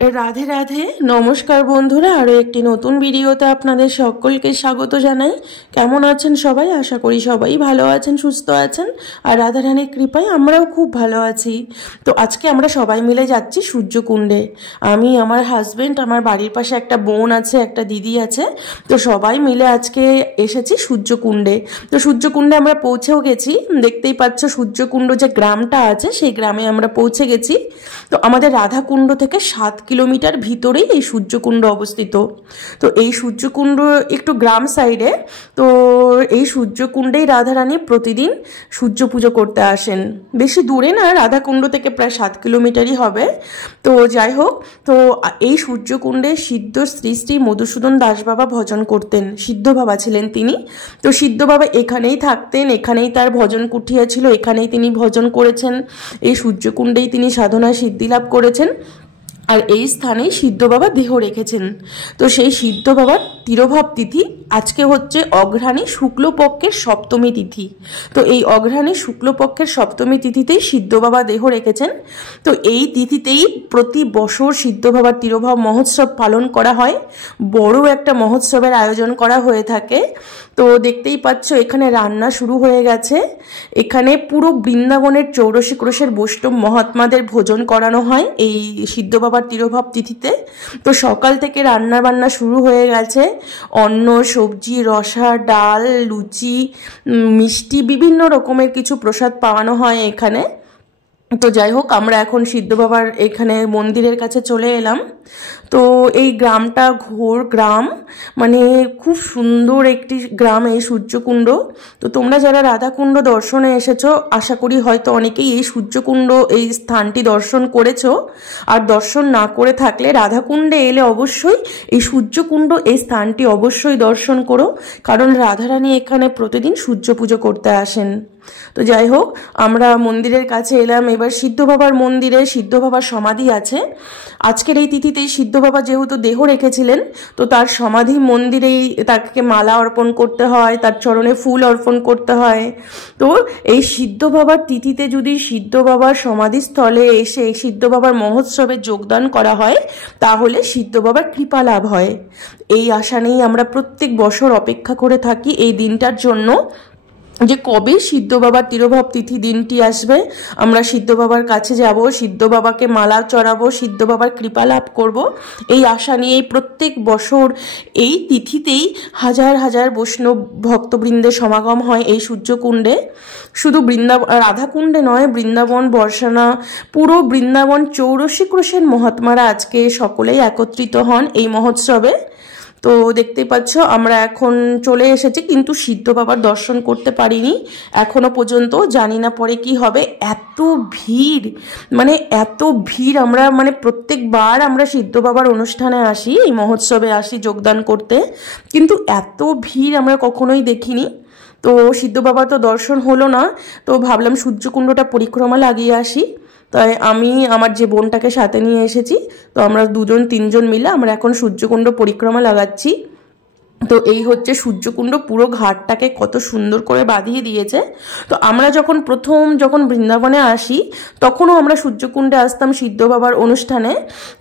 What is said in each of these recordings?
রাধে রাধে, নমস্কার বন্ধুরা। আরও একটি নতুন ভিডিওতে আপনাদের সকলকে স্বাগত জানাই। কেমন আছেন সবাই? আশা করি সবাই ভালো আছেন, সুস্থ আছেন। আর রাধারানীর কৃপায় আমরাও খুব ভালো আছি। তো আজকে আমরা সবাই মিলে যাচ্ছি সূর্যকুণ্ডে। আমি, আমার হাজবেন্ড, আমার বাড়ির পাশে একটা বোন আছে, একটা দিদি আছে। তো সবাই মিলে আজকে এসেছি সূর্যকুণ্ডে। তো সূর্যকুণ্ডে আমরা পৌঁছেও গেছি। দেখতেই পাচ্ছ সূর্যকুণ্ড যে গ্রামটা আছে সেই গ্রামে আমরা পৌঁছে গেছি। তো আমাদের রাধাকুণ্ড থেকে 7 কিলোমিটার ভিতরেই এই সূর্যকুণ্ড অবস্থিত। তো এই সূর্যকুণ্ড একটু গ্রাম সাইডে। তো এই সূর্যকুণ্ডেই রাধারানী প্রতিদিন সূর্য পুজো করতে আসেন। বেশি দূরে না, রাধাকুণ্ড থেকে প্রায় 7 কিলোমিটারই হবে। তো যাই হোক, তো এই সূর্যকুণ্ডে সিদ্ধ শ্রী শ্রী মধুসূদন দাস বাবা ভজন করতেন। সিদ্ধ বাবা ছিলেন তিনি। তো সিদ্ধ বাবা এখানেই থাকতেন, এখানেই তার ভজন কুঠিয়া ছিল, এখানেই তিনি ভজন করেছেন। এই সূর্যকুণ্ডেই তিনি সাধনা সিদ্ধি লাভ করেছেন। আর এই স্থানেই সিদ্ধ বাবা দেহ রেখেছেন। তো সেই সিদ্ধ বাবার তিরোভাব তিথি আজকে হচ্ছে অঘ্রাণী শুক্লপক্ষের সপ্তমী তিথি। তো এই অঘ্রাণী শুক্লপক্ষের সপ্তমী তিথিতেই সিদ্ধ বাবা দেহ রেখেছেন। তো এই তিথিতেই প্রতি বছর সিদ্ধ বাবার তিরোভাব মহোৎসব পালন করা হয়। বড় একটা মহোৎসবের আয়োজন করা হয়ে থাকে। তো দেখতেই পাচ্ছ এখানে রান্না শুরু হয়ে গেছে। এখানে পুরো বৃন্দাবনের 84 ক্রোশের বৈষ্ণব মহাত্মাদের ভোজন করানো হয় এই সিদ্ধ বাবার তিরোভাব তিথিতে। তো সকাল থেকে রান্না বান্না শুরু হয়ে গেছে। অন্ন, সবজি, রসা, ডাল, লুচি, মিষ্টি, বিভিন্ন রকমের কিছু প্রসাদ পাওয়ানো হয় এখানে। তো যাই হোক, আমরা এখন সিদ্ধ বাবার এখানে মন্দিরের কাছে চলে এলাম। তো এই গ্রামটা ঘোর গ্রাম, মানে খুব সুন্দর একটি গ্রাম এই সূর্যকুণ্ড। তো তোমরা যারা রাধাকুণ্ড দর্শনে এসেছো, আশা করি হয়তো অনেকেই এই সূর্যকুণ্ড এই স্থানটি দর্শন করেছো। আর দর্শন না করে থাকলে রাধাকুণ্ডে এলে অবশ্যই এই সূর্যকুণ্ড এই স্থানটি অবশ্যই দর্শন করো, কারণ রাধারানী এখানে প্রতিদিন সূর্য পুজো করতে আসেন। তো যাই হোক, আমরা মন্দিরের কাছে এলাম। এবার সিদ্ধ বাবার মন্দিরে সিদ্ধ বাবার সমাধি আছে। আজকের এই তিথিতেই সিদ্ধ বাবা যেহেতু দেহ রেখেছিলেন, তো তার সমাধি মন্দিরেই তাকে মালা অর্পণ করতে হয়, তার চরণে ফুল অর্পণ করতে হয়। তো এই সিদ্ধ বাবার তিথিতে যদি সিদ্ধ বাবার সমাধিস্থলে এসে সিদ্ধ বাবার মহোৎসবে যোগদান করা হয়, তাহলে সিদ্ধ বাবার কৃপা লাভ হয়। এই আশা নিয়েই আমরা প্রত্যেক বছর অপেক্ষা করে থাকি এই দিনটার জন্য, যে কবে সিদ্ধ বাবার তিরোভাব তিথি দিনটি আসবে, আমরা সিদ্ধ বাবার কাছে যাব, সিদ্ধ বাবাকে মালা চড়াবো, সিদ্ধ বাবার কৃপা লাভ করব। এই আশা নিয়েই প্রত্যেক বছর এই তিথিতেই হাজার হাজার বৈষ্ণব ভক্তবৃন্দের সমাগম হয় এই সূর্যকুণ্ডে। শুধু রাধাকুণ্ডে নয়, বৃন্দাবন, বর্ষানা, পুরো বৃন্দাবন 84 ক্রোশের মহাত্মারা আজকে সকলেই একত্রিত হন এই মহোৎসবে। তো দেখতেই পাচ্ছ আমরা এখন চলে এসেছি, কিন্তু সিদ্ধ বাবার দর্শন করতে পারিনি এখনো পর্যন্ত। জানি না পরে কি হবে। এত ভিড়, মানে এত ভিড়। আমরা মানে প্রত্যেকবার আমরা সিদ্ধ বাবার অনুষ্ঠানে আসি, এই মহোৎসবে আসি যোগদান করতে, কিন্তু এত ভিড় আমরা কখনোই দেখিনি। তো সিদ্ধ বাবার তো দর্শন হলো না, তো ভাবলাম সূর্যকুণ্ডটা পরিক্রমা লাগিয়ে আসি। তাই আমি আমার যে বোনটাকে সাথে নিয়ে এসেছি, তো আমরা 2-3 জন মিলে আমরা এখন সূর্যকুণ্ড পরিক্রমা লাগাচ্ছি। তো এই হচ্ছে সূর্যকুণ্ড, পুরো ঘাটটাকে কত সুন্দর করে বাঁধিয়ে দিয়েছে। তো আমরা যখন বৃন্দাবনে আসি, তখনও আমরা সূর্যকুণ্ডে আসতাম সিদ্ধ বাবার অনুষ্ঠানে।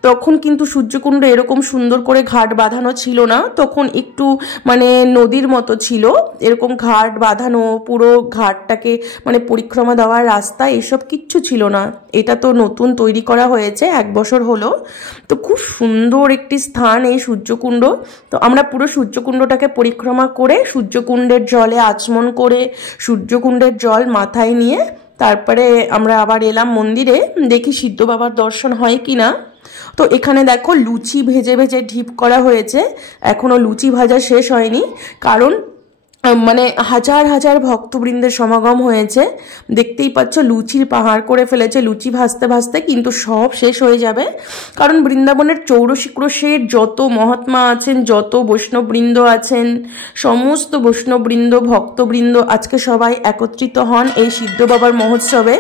তখন কিন্তু সূর্যকুণ্ড এরকম সুন্দর করে ঘাট বাঁধানো ছিল না, তখন একটু মানে নদীর মতো ছিল, এরকম ঘাট বাঁধানো, পুরো ঘাটটাকে মানে পরিক্রমা দেওয়ার রাস্তা এসব কিচ্ছু ছিল না। এটা তো নতুন তৈরি করা হয়েছে, 1 বছর হলো। তো খুব সুন্দর একটি স্থান এই সূর্যকুণ্ড। তো আমরা পুরো সূর্যকুণ্ডটাকে পরিক্রমা করে সূর্যকুণ্ডের জলে আচমন করে সূর্যকুণ্ডের জল মাথায় নিয়ে তারপরে আমরা আবার এলাম মন্দিরে, দেখি সিদ্ধ বাবার দর্শন হয় কিনা। তো এখানে দেখো লুচি ভেজে ভেজে ঢিপ করা হয়েছে, এখনো লুচি ভাজা শেষ হয়নি, কারণ মানে হাজার হাজার ভক্তবৃন্দের সমাগম হয়েছে। দেখতেই পাচ্ছ লুচির পাহাড় করে ফেলেছে, লুচি ভাজতে ভাজতে কিন্তু সব শেষ হয়ে যাবে। কারণ বৃন্দাবনের 84 ক্রোশের যত মহাত্মা আছেন, যত বৈষ্ণববৃন্দ আছেন, সমস্ত বৈষ্ণববৃন্দ, ভক্তবৃন্দ আজকে সবাই একত্রিত হন এই সিদ্ধ বাবার মহোৎসবে।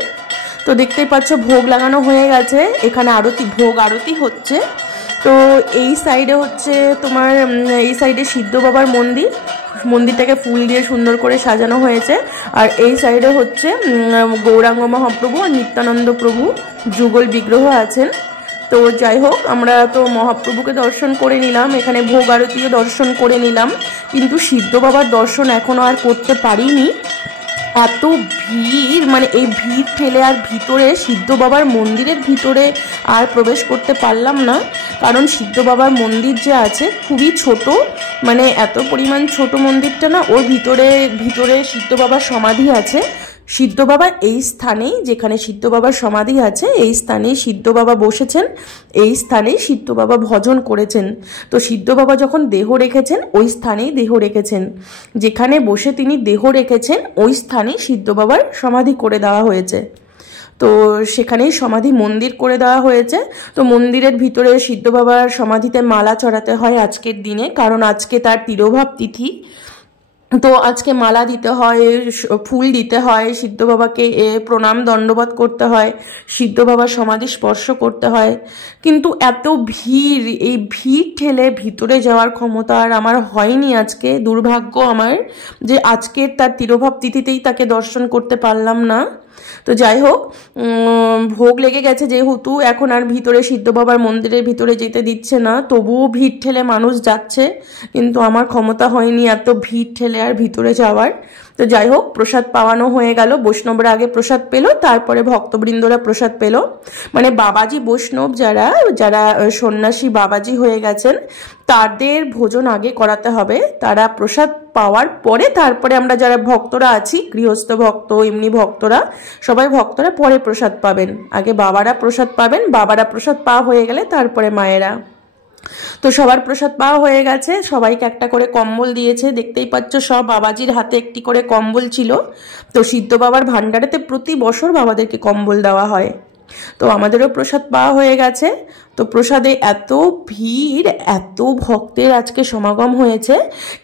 তো দেখতেই পাচ্ছ ভোগ লাগানো হয়ে গেছে, এখানে ভোগ আরতি হচ্ছে। তো এই সাইডে হচ্ছে তোমার এই সাইডে সিদ্ধ বাবার মন্দিরটাকে ফুল দিয়ে সুন্দর করে সাজানো হয়েছে। আর এই সাইডে হচ্ছে গৌরাঙ্গ মহাপ্রভু আর নিত্যানন্দ প্রভু যুগল বিগ্রহ আছেন। তো যাই হোক, আমরা তো মহাপ্রভুকে দর্শন করে নিলাম, এখানে ভোগ আরতিও দর্শন করে নিলাম, কিন্তু সিদ্ধ বাবার দর্শন এখনও আর করতে পারিনি। এত ভিড়, মানে এই ভিড় ঠেলে আর ভিতরে সিদ্ধ বাবার মন্দিরের ভিতরে আর প্রবেশ করতে পারলাম না, কারণ সিদ্ধ বাবার মন্দির যে আছে খুবই ছোট, মানে এত পরিমাণ ছোট মন্দিরটা না, ওর ভিতরে সিদ্ধ বাবার সমাধি আছে। সিদ্ধ বাবার এই স্থানেই, যেখানে সিদ্ধ বাবার সমাধি আছে এই স্থানেই সিদ্ধ বাবা বসেছেন, এই স্থানেই সিদ্ধ বাবা ভজন করেছেন। তো সিদ্ধ বাবা যখন দেহ রেখেছেন ওই স্থানেই দেহ রেখেছেন, যেখানে বসে তিনি দেহ রেখেছেন ওই স্থানেই সিদ্ধ বাবার সমাধি করে দেওয়া হয়েছে। তো সেখানেই সমাধি মন্দির করে দেওয়া হয়েছে। তো মন্দিরের ভিতরে সিদ্ধ বাবার সমাধিতে মালা চড়াতে হয় আজকের দিনে, কারণ আজকে তার তিরোভাব তিথি। তো আজকে মালা দিতে হয়, ফুল দিতে হয়, সিদ্ধ বাবাকে প্রণাম দণ্ডবত করতে হয়, সিদ্ধ বাবার সমাধি স্পর্শ করতে হয়। কিন্তু এত ভিড়, এই ভিড় ঠেলে ভিতরে যাওয়ার ক্ষমতা আর আমার হয়নি আজকে। দুর্ভাগ্য আমার যে আজকের তার তিরোভাব তিথিতেই তাকে দর্শন করতে পারলাম না। তো যাই হোক, ভোগ লেগে গেছে যেহেতু, এখন আর ভিতরে সিদ্ধ বাবার মন্দিরের ভিতরে যেতে দিচ্ছে না, তবুও ভিড় ঠেলে মানুষ যাচ্ছে, কিন্তু আমার ক্ষমতা হয়নি এত ভিড় ঠেলে আর ভিতরে যাওয়ার। তো যাই হোক, প্রসাদ পাওয়ানো হয়ে গেল, বৈষ্ণবরা আগে প্রসাদ পেল, তারপরে ভক্তবৃন্দরা প্রসাদ পেল। মানে বাবাজি বৈষ্ণব যারা যারা সন্ন্যাসী বাবাজি হয়ে গেছেন তাদের ভোজন আগে করাতে হবে, তারা প্রসাদ পাওয়ার পরে তারপরে আমরা যারা ভক্তরা আছি, গৃহস্থ ভক্ত এমনি ভক্তরা, সবাই ভক্তরা পরে প্রসাদ পাবেন। আগে বাবারা প্রসাদ পাবেন, বাবারা প্রসাদ পাওয়া হয়ে গেলে তারপরে মায়েরা। তো সবার প্রসাদ পাওয়া হয়ে গেছে, সবাইকে একটা করে কম্বল দিয়েছে, দেখতেই পাচ্ছ সব বাবাজির হাতে একটি করে কম্বল ছিল। তো সিদ্ধ বাবার ভান্ডারেতে প্রতি বছর বাবাদেরকে কম্বল দেওয়া হয়। তো আমাদেরও প্রসাদ পাওয়া হয়ে গেছে। তো প্রসাদে এত ভিড়, এত ভক্তের আজকে সমাগম হয়েছে,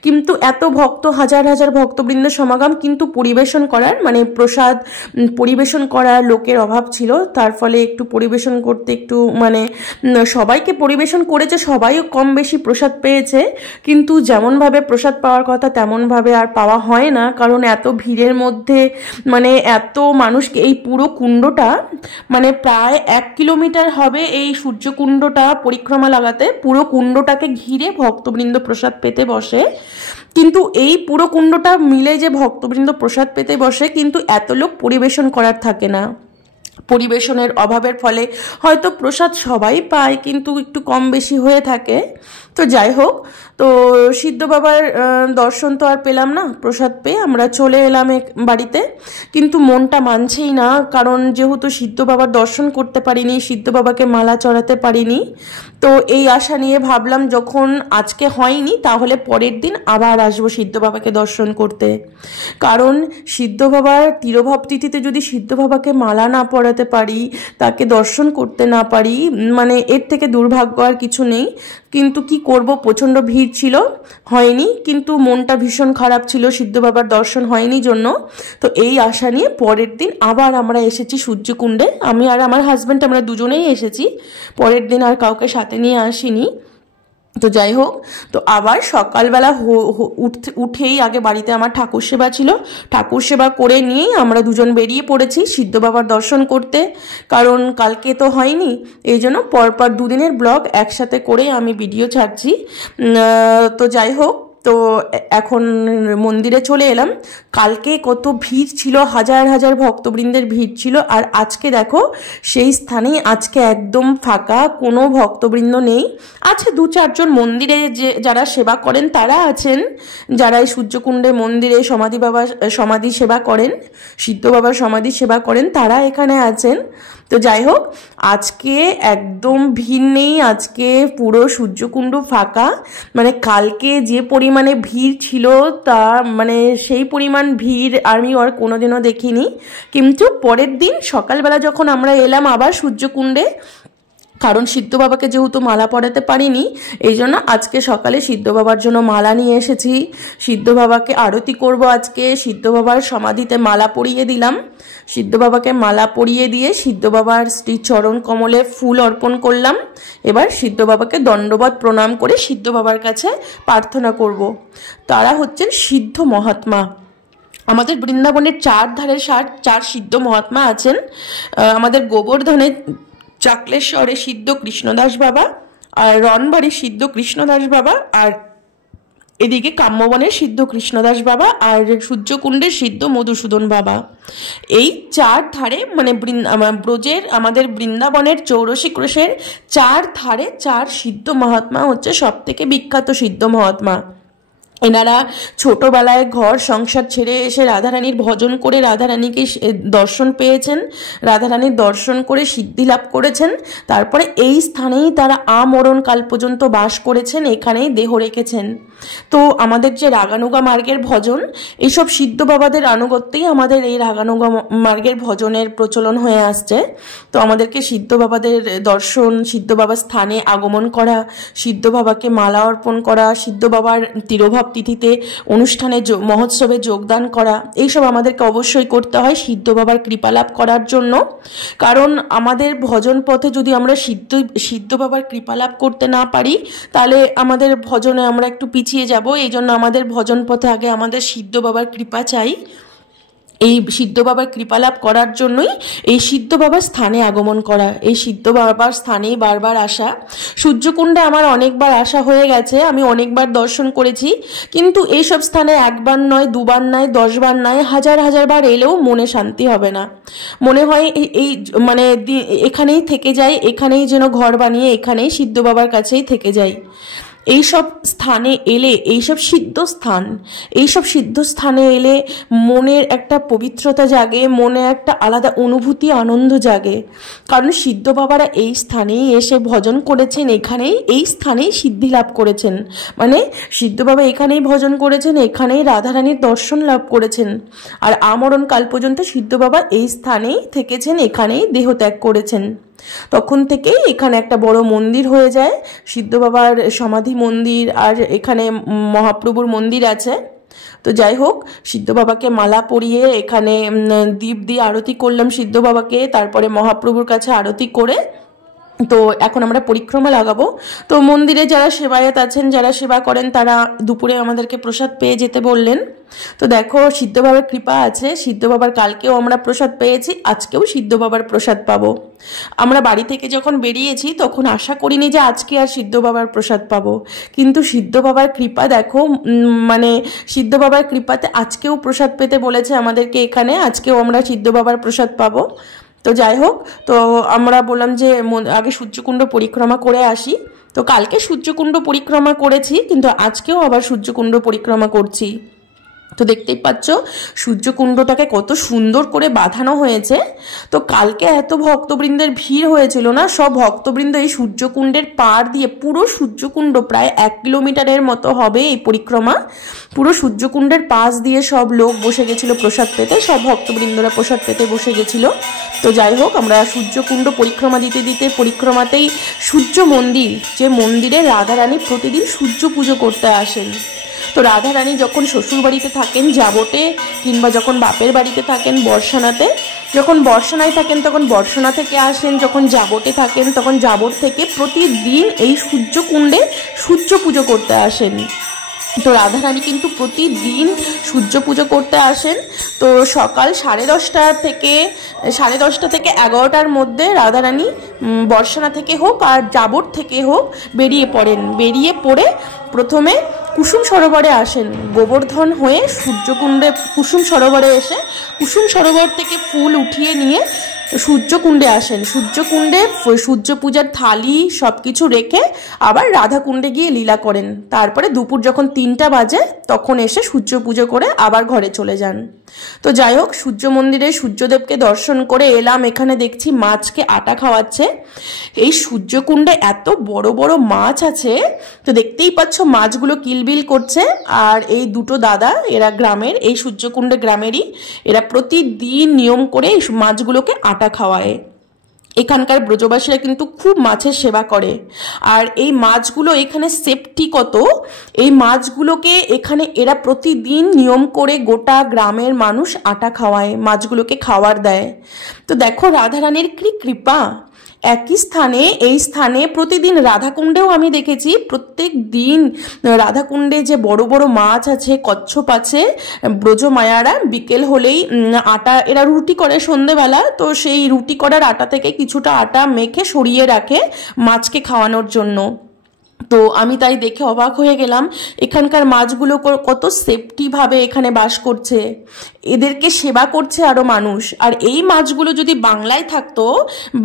কিন্তু এত ভক্ত, হাজার হাজার ভক্তবৃন্দের সমাগম, কিন্তু পরিবেশন করার, মানে প্রসাদ পরিবেশন করার লোকের অভাব ছিল। তার ফলে একটু পরিবেশন করতে একটু মানে সবাইকে পরিবেশন করেছে, সবাই কম বেশি প্রসাদ পেয়েছে, কিন্তু যেমনভাবে প্রসাদ পাওয়ার কথা তেমনভাবে আর পাওয়া হয় না, কারণ এত ভিড়ের মধ্যে মানে এত মানুষকে, এই পুরো কুণ্ডটা মানে প্রায় 1 কিলোমিটার হবে এই সূর্যকুণ্ডটা পরিক্রমা লাগাতে, পুরো কুণ্ডটাকে ঘিরে ভক্তবৃন্দ প্রসাদ পেতে বসে। কিন্তু এই পুরো কুণ্ডটা মিলে যে ভক্তবৃন্দ প্রসাদ পেতে বসে, কিন্তু এত লোক পরিবেশন করার থাকে না, পরিবেশনের অভাবের ফলে হয়তো প্রসাদ সবাই পায় কিন্তু একটু কম বেশি হয়ে থাকে। তো যাই হোক, তো সিদ্ধ বাবার দর্শন তো আর পেলাম না, প্রসাদ পেয়ে আমরা চলে এলাম বাড়িতে, কিন্তু মনটা মানছেই না, কারণ যেহেতু সিদ্ধ বাবার দর্শন করতে পারিনি, সিদ্ধ বাবাকে মালা চড়াতে পারিনি। তো এই আশা নিয়ে ভাবলাম যখন আজকে হয়নি তাহলে পরের দিন আবার আসবো সিদ্ধ বাবাকে দর্শন করতে, কারণ সিদ্ধ বাবার তিরোভাব তিথিতে যদি সিদ্ধ বাবাকে মালা না পরাতে পারি, তাকে দর্শন করতে না পারি, মানে এর থেকে দুর্ভাগ্য আর কিছু নেই। কিন্তু কি করব, প্রচণ্ড ভিড় ছিল, হয়নি, কিন্তু মনটা ভীষণ খারাপ ছিল সিদ্ধ বাবার দর্শন হয়নি জন্য। তো এই আশা নিয়ে পরের দিন আবার আমরা এসেছি সূর্যকুণ্ডে, আমি আর আমার হাজব্যান্ড, আমরা দুজনেই এসেছি, পরের দিন আর কাউকে সাথে নিয়ে আসিনি। তো যাই হোক, তো আবার সকালবেলা উঠেই আগে বাড়িতে আমার ঠাকুর সেবা ছিল, ঠাকুর সেবা করে নিয়েই আমরা দুজন বেরিয়ে পড়েছি সিদ্ধ বাবার দর্শন করতে, কারণ কালকে তো হয়নি, এই জন্য পরপর দুদিনের ব্লগ একসাথে করে আমি ভিডিও ছাড়ছি। তো যাই হোক, তো এখন মন্দিরে চলে এলাম। কালকে কত ভিড় ছিল, হাজার হাজার ভক্তবৃন্দের ভিড় ছিল, আর আজকে দেখো সেই স্থানেই আজকে একদম ফাঁকা, কোনো ভক্তবৃন্দ নেই। আছে 2-4 জন মন্দিরে যে যারা সেবা করেন তারা আছেন, যারা এই সূর্যকুণ্ডে মন্দিরে সমাধি সেবা করেন, সিদ্ধ বাবার সমাধি সেবা করেন, তারা এখানে আছেন। তো যাই হোক, আজকে একদম ভিড় নেই, আজকে পুরো সূর্যকুণ্ড ফাঁকা, মানে কালকে যে পরিমাণে ভিড় ছিল তা মানে সেই পরিমাণ ভিড় আমি আর কোনোদিনও দেখিনি। কিন্তু পরের দিন সকালবেলা যখন আমরা এলাম আবার সূর্যকুণ্ডে, কারণ সিদ্ধ বাবাকে যেহেতু মালা পরাতে পারিনি, এই জন্য আজকে সকালে সিদ্ধ বাবার জন্য মালা নিয়ে এসেছি, সিদ্ধ বাবাকে আরতি করব আজকে, সিদ্ধ বাবার সমাধিতে মালা পরিয়ে দিলাম, সিদ্ধ বাবাকে মালা পরিয়ে দিয়ে সিদ্ধ বাবার শ্রী চরণ কমলে ফুল অর্পণ করলাম। এবার সিদ্ধ বাবাকে দণ্ডবত প্রণাম করে সিদ্ধ বাবার কাছে প্রার্থনা করব। তারা হচ্ছেন সিদ্ধ মহাত্মা, আমাদের বৃন্দাবনের 4 ধারে 4 সিদ্ধ মহাত্মা আছেন। আমাদের গোবর্ধনে চাকলেশ্বরে সিদ্ধ কৃষ্ণদাস বাবা, আর রনবাড়ির সিদ্ধ কৃষ্ণদাস বাবা, আর এদিকে কাম্যবনের সিদ্ধ কৃষ্ণদাস বাবা, আর সূর্যকুণ্ডের সিদ্ধ মধুসূদন বাবা। এই চার ধারে মানে ব্রজের আমাদের বৃন্দাবনের চৌরসী ক্রোশের চার ধারে চার সিদ্ধ মহাত্মা হচ্ছে সব থেকে বিখ্যাত সিদ্ধ মহাত্মা। এনারা ছোটবেলায় ঘর সংসার ছেড়ে এসে রাধারানীর ভজন করে রাধারানীকে দর্শন পেয়েছেন, রাধারানীর দর্শন করে সিদ্ধি লাভ করেছেন। তারপরে এই স্থানেই তারা আমরণ কাল পর্যন্ত বাস করেছেন, এখানেই দেহ রেখেছেন। তো আমাদের যে রাগানুগা মার্গের ভজন, এইসব সিদ্ধ বাবাদের আনুগত্যেই আমাদের এই রাগানুগা মার্গের ভজনের প্রচলন হয়ে আসছে। তো আমাদেরকে সিদ্ধ বাবাদের দর্শন, সিদ্ধ বাবার স্থানে আগমন করা, সিদ্ধ বাবাকে মালা অর্পণ করা, সিদ্ধ বাবার তিরোভাব তিথিতে অনুষ্ঠানে মহোৎসবে যোগদান করা, এইসব আমাদেরকে অবশ্যই করতে হয় সিদ্ধ বাবার কৃপা লাভ করার জন্য। কারণ আমাদের ভজন পথে যদি আমরা সিদ্ধ বাবার কৃপা লাভ করতে না পারি, তাহলে আমাদের ভজনে আমরা একটু পিছিয়ে যাব। এই জন্য আমাদের ভজন পথে আগে আমাদের সিদ্ধ বাবার কৃপা চাই। এই সিদ্ধ বাবার কৃপা লাভ করার জন্যই এই সিদ্ধ বাবার স্থানে আগমন করা, এই সিদ্ধ বাবার স্থানেই বারবার আসা। সূর্যকুণ্ডে আমার অনেকবার আসা হয়ে গেছে, আমি অনেকবার দর্শন করেছি, কিন্তু এইসব স্থানে একবার নয়, দুবার নয়, 10 বার নয়, হাজার হাজার বার এলেও মনে শান্তি হবে না। মনে হয় এই মানে এখানেই থেকে যাই, এখানেই যেন ঘর বানিয়ে এখানেই সিদ্ধ বাবার কাছেই থেকে যাই। এইসব স্থানে এলে, এইসব সিদ্ধ স্থানে এলে মনের একটা পবিত্রতা জাগে, মনে একটা আলাদা অনুভূতি, আনন্দ জাগে। কারণ সিদ্ধ বাবারা এই স্থানেই এসে ভজন করেছেন, এখানেই এই স্থানেই সিদ্ধি লাভ করেছেন। মানে সিদ্ধ বাবা এখানেই ভজন করেছেন, এখানেই রাধারানীর দর্শন লাভ করেছেন। আর আমরণ কাল পর্যন্ত সিদ্ধ বাবা এই স্থানেই থেকেছেন, এখানেই দেহত্যাগ করেছেন। তখন থেকেই এখানে একটা বড় মন্দির হয়ে যায়, সিদ্ধ বাবার সমাধি মন্দির, আর এখানে মহাপ্রভুর মন্দির আছে। তো যাই হোক, সিদ্ধ বাবাকে মালা পরিয়ে এখানে দীপ দিয়ে আরতি করলাম সিদ্ধ বাবাকে, তারপরে মহাপ্রভুর কাছে আরতি করে তো এখন আমরা পরিক্রমা লাগাবো। তো মন্দিরে যারা সেবায়ত আছেন, যারা সেবা করেন, তারা দুপুরে আমাদেরকে প্রসাদ পেয়ে যেতে বললেন। তো দেখো, সিদ্ধ বাবার কৃপা আছে, সিদ্ধ বাবার কালকেও আমরা প্রসাদ পেয়েছি, আজকেও সিদ্ধ বাবার প্রসাদ পাবো। আমরা বাড়ি থেকে যখন বেরিয়েছি তখন আশা করিনি যে আজকে আর সিদ্ধ বাবার প্রসাদ পাবো, কিন্তু সিদ্ধ বাবার কৃপা দেখো, মানে সিদ্ধ বাবার কৃপাতে আজকেও প্রসাদ পেতে বলেছে আমাদেরকে এখানে, আজকেও আমরা সিদ্ধ বাবার প্রসাদ পাবো। তো যাই হোক, তো আমরা বললাম যে আগে সূর্যকুণ্ড পরিক্রমা করে আসি। তো কালকে সূর্যকুণ্ড পরিক্রমা করেছি, কিন্তু আজকেও আবার সূর্যকুণ্ড পরিক্রমা করছি। তো দেখতেই পাচ্ছ সূর্যকুণ্ডটাকে কত সুন্দর করে বাঁধানো হয়েছে। তো কালকে এত ভক্তবৃন্দের ভিড় হয়েছিল না, সব ভক্তবৃন্দ এই সূর্যকুণ্ডের পাড় দিয়ে, পুরো সূর্যকুণ্ড প্রায় 1 কিলোমিটারের মতো হবে এই পরিক্রমা, পুরো সূর্যকুণ্ডের পাশ দিয়ে সব লোক বসে গেছিল প্রসাদ পেতে, সব ভক্তবৃন্দরা প্রসাদ পেতে বসে গেছিল। তো যাই হোক, আমরা সূর্যকুণ্ড পরিক্রমা দিতে দিতে পরিক্রমাতেই সূর্য মন্দির, যে মন্দিরে রাধারানী প্রতিদিন সূর্য পুজো করতে আসেন। তো রাধারানী যখন শ্বশুর বাড়িতে থাকেন যাবটে, কিংবা যখন বাপের বাড়িতে থাকেন বর্ষানাতে, যখন বর্ষানায় থাকেন তখন বর্ষানা থেকে আসেন, যখন যাবটে থাকেন তখন যাবট থেকে প্রতিদিন এই সূর্যকুণ্ডে সূর্য পুজো করতে আসেন। তো রাধারানী কিন্তু প্রতিদিন সূর্য পুজো করতে আসেন। তো সকাল 10:30 থেকে 11টার মধ্যে রাধারানী বর্ষানা থেকে হোক আর যাবট থেকে হোক বেরিয়ে পড়েন। বেরিয়ে পড়ে প্রথমে কুসুম সরোবরে আসেন, গোবর্ধন হয়ে সূর্যকুণ্ডে কুসুম সরোবরে এসে কুসুম সরোবর থেকে ফুল উঠিয়ে নিয়ে সূর্যকুণ্ডে আসেন। সূর্যকুণ্ডে সূর্য পূজার থালি সব কিছু রেখে আবার রাধাকুণ্ডে গিয়ে লীলা করেন। তারপরে দুপুর যখন 3টা বাজে তখন এসে সূর্য পুজো করে আবার ঘরে চলে যান। তো যাই হোক, সূর্য মন্দিরে সূর্যদেবকে দর্শন করে এলাম। এখানে দেখছি মাছকে আটা খাওয়াচ্ছে। এই সূর্যকুণ্ডে এত বড় বড় মাছ আছে, তো দেখতেই পাচ্ছ মাছগুলো কিলবিল করছে। আর এই দুটো দাদা, এরা গ্রামের, এই সূর্যকুণ্ডে গ্রামেরই, এরা প্রতিদিন নিয়ম করে এই মাছগুলোকে আটা খাওয়ায়। এখানকার ব্রজবাসীরা কিন্তু খুব মাছের সেবা করে। আর এই মাছগুলো এখানে সেফটি কত, এই মাছগুলোকে এখানে এরা প্রতিদিন নিয়ম করে গোটা গ্রামের মানুষ আটা খাওয়ায়, মাছগুলোকে খাওয়ার দেয়। তো দেখো রাধারানীর কি কৃপা, একই স্থানে, এই স্থানে প্রতিদিন রাধাকুণ্ডেও আমি দেখেছি প্রত্যেক দিন রাধাকুণ্ডে যে বড় বড় মাছ আছে, কচ্ছপ আছে, ব্রজমায়ারা বিকেল হলেই আটা, এরা রুটি করে সন্ধেবেলা, তো সেই রুটি করার আটা থেকে কিছুটা আটা মেখে সরিয়ে রাখে মাছকে খাওয়ানোর জন্য। তো আমি তাই দেখে অবাক হয়ে গেলাম, এখানকার মাছগুলো কত সেফটিভাবে এখানে বাস করছে, এদেরকে সেবা করছে আরও মানুষ। আর এই মাছগুলো যদি বাংলায় থাকতো,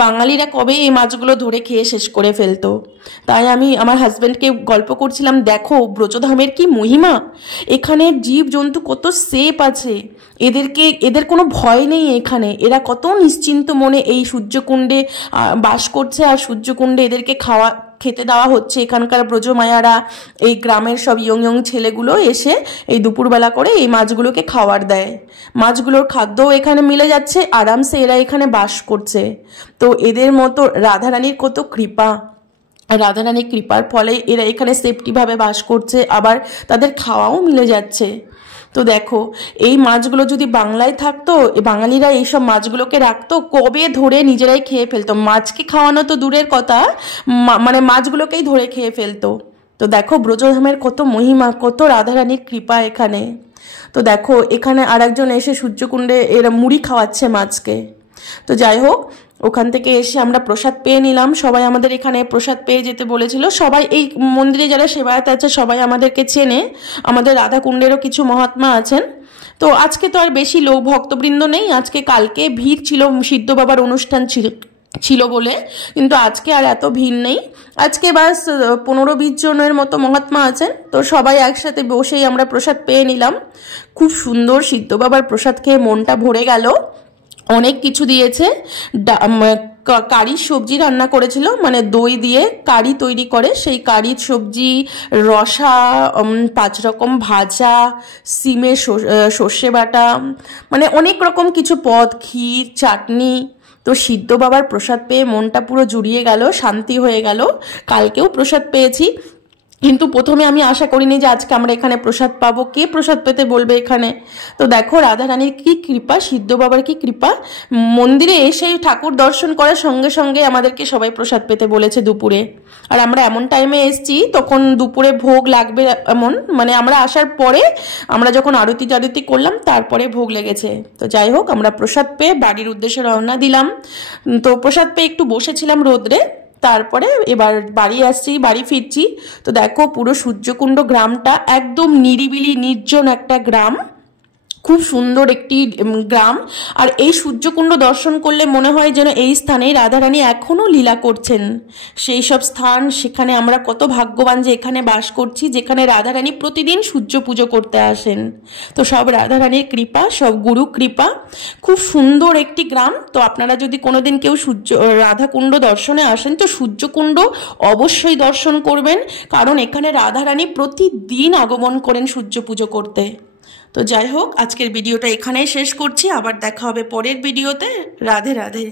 বাঙালিরা কবে এই মাছগুলো ধরে খেয়ে শেষ করে ফেলতো। তাই আমি আমার হাজব্যান্ডকে গল্প করছিলাম, দেখো ব্রজধামের কি মহিমা, এখানে জীবজন্তু কত সেফ আছে, এদের কোনো ভয় নেই এখানে, এরা কত নিশ্চিন্ত মনে এই সূর্যকুণ্ডে বাস করছে, আর সূর্যকুণ্ডে এদেরকে খেতে দেওয়া হচ্ছে। এখানকার ব্রজমায়ারা, এই গ্রামের সব ইয়ং ছেলেগুলো এসে এই দুপুরবেলা করে এই মাছগুলোকে খাবার দেয়, মাছগুলোর খাদ্যও এখানে মিলে যাচ্ছে, আরামসে এরা এখানে বাস করছে। তো এদের মতো রাধারানীর কত কৃপা, রাধারানীর কৃপার ফলে এরা এখানে সেফটিভাবে বাস করছে, আবার তাদের খাওয়াও মিলে যাচ্ছে। তো দেখো এই মাছগুলো যদি বাংলায় থাকতো, বাঙালিরা এইসব মাছগুলোকে রাখতো, কবে ধরে নিজেরাই খেয়ে ফেলতো, মাছকে খাওয়ানো তো দূরের কথা, মানে মাছগুলোকেই ধরে খেয়ে ফেলতো। তো দেখো ব্রজধামের কত মহিমা, কত রাধারানীর কৃপা এখানে। তো দেখো এখানে আরেকজন এসে সূর্যকুণ্ডে এরা মুড়ি খাওয়াচ্ছে মাছকে। তো যাই হোক, ওখান থেকে এসে আমরা প্রসাদ পেয়ে নিলাম, সবাই আমাদের এখানে প্রসাদ পেয়ে যেতে বলেছিল। সবাই এই মন্দিরে যারা সেবায়ত আছে সবাই আমাদেরকে চেনে, আমাদের রাধাকুণ্ডেরও কিছু মহাত্মা আছেন। তো আজকে তো আর বেশি লোক ভক্তবৃন্দ নেই, আজকে কালকে ভিড় ছিল, সিদ্ধ বাবার অনুষ্ঠান ছিল বলে, কিন্তু আজকে আর এত ভিড় নেই। আজকে বাস 15-20 জনের মতো মহাত্মা আছেন। তো সবাই একসাথে বসেই আমরা প্রসাদ পেয়ে নিলাম। খুব সুন্দর সিদ্ধ বাবার প্রসাদ খেয়ে মনটা ভরে গেল। অনেক কিছু দিয়েছে, কারি সবজি রান্না করেছিল, মানে দই দিয়ে কারি তৈরি করে, সেই কারির সবজি, রসা, 5 রকম ভাজা, সিমের সর্ষে বাটা, মানে অনেক রকম কিছু পদ, ক্ষীর, চাটনি। তো সিদ্ধ বাবার প্রসাদ পেয়ে মনটা পুরো জুড়িয়ে গেল, শান্তি হয়ে গেল। কালকেও প্রসাদ পেয়েছি, কিন্তু প্রথমে আমি আশা করিনি যে আজকে আমরা এখানে প্রসাদ পাবো, কে প্রসাদ পেতে বলবে এখানে। তো দেখো রাধারানীর কি কৃপা, সিদ্ধ বাবার কি কৃপা, মন্দিরে এসে ঠাকুর দর্শন করার সঙ্গে সঙ্গে আমাদেরকে সবাই প্রসাদ পেতে বলেছে দুপুরে। আর আমরা এমন টাইমে এসছি তখন দুপুরে ভোগ লাগবে এমন, মানে আমরা আসার পরে, আমরা যখন আরতি টারতি করলাম তারপরে ভোগ লেগেছে। তো যাই হোক, আমরা প্রসাদ পেয়ে বাড়ির উদ্দেশ্যে রওনা দিলাম। তো প্রসাদ পেয়ে একটু বসেছিলাম রোদ্রে, তারপরে এবার বাড়ি ফিরছি। তো দেখো পুরো সূর্যকুণ্ড গ্রামটা একদম নিরিবিলি নির্জন একটা গ্রাম, খুব সুন্দর একটি গ্রাম। আর এই সূর্যকুণ্ড দর্শন করলে মনে হয় যেন এই স্থানে রাধারানী এখনো লীলা করছেন, সেই সব স্থান। সেখানে আমরা কত ভাগ্যবান যে এখানে বাস করছি, যেখানে রাধারানী প্রতিদিন সূর্য পুজো করতে আসেন। তো সব রাধারানীর কৃপা, সব গুরু কৃপা। খুব সুন্দর একটি গ্রাম। তো আপনারা যদি কোনোদিন কেউ রাধাকুণ্ড দর্শনে আসেন তো সূর্যকুণ্ড অবশ্যই দর্শন করবেন, কারণ এখানে রাধারানী প্রতিদিন আগমন করেন সূর্য পুজো করতে। তো যাই হোক, আজকের ভিডিওটা এখানেই শেষ করছি, আবার দেখা হবে পরের ভিডিওতে। রাধে রাধে।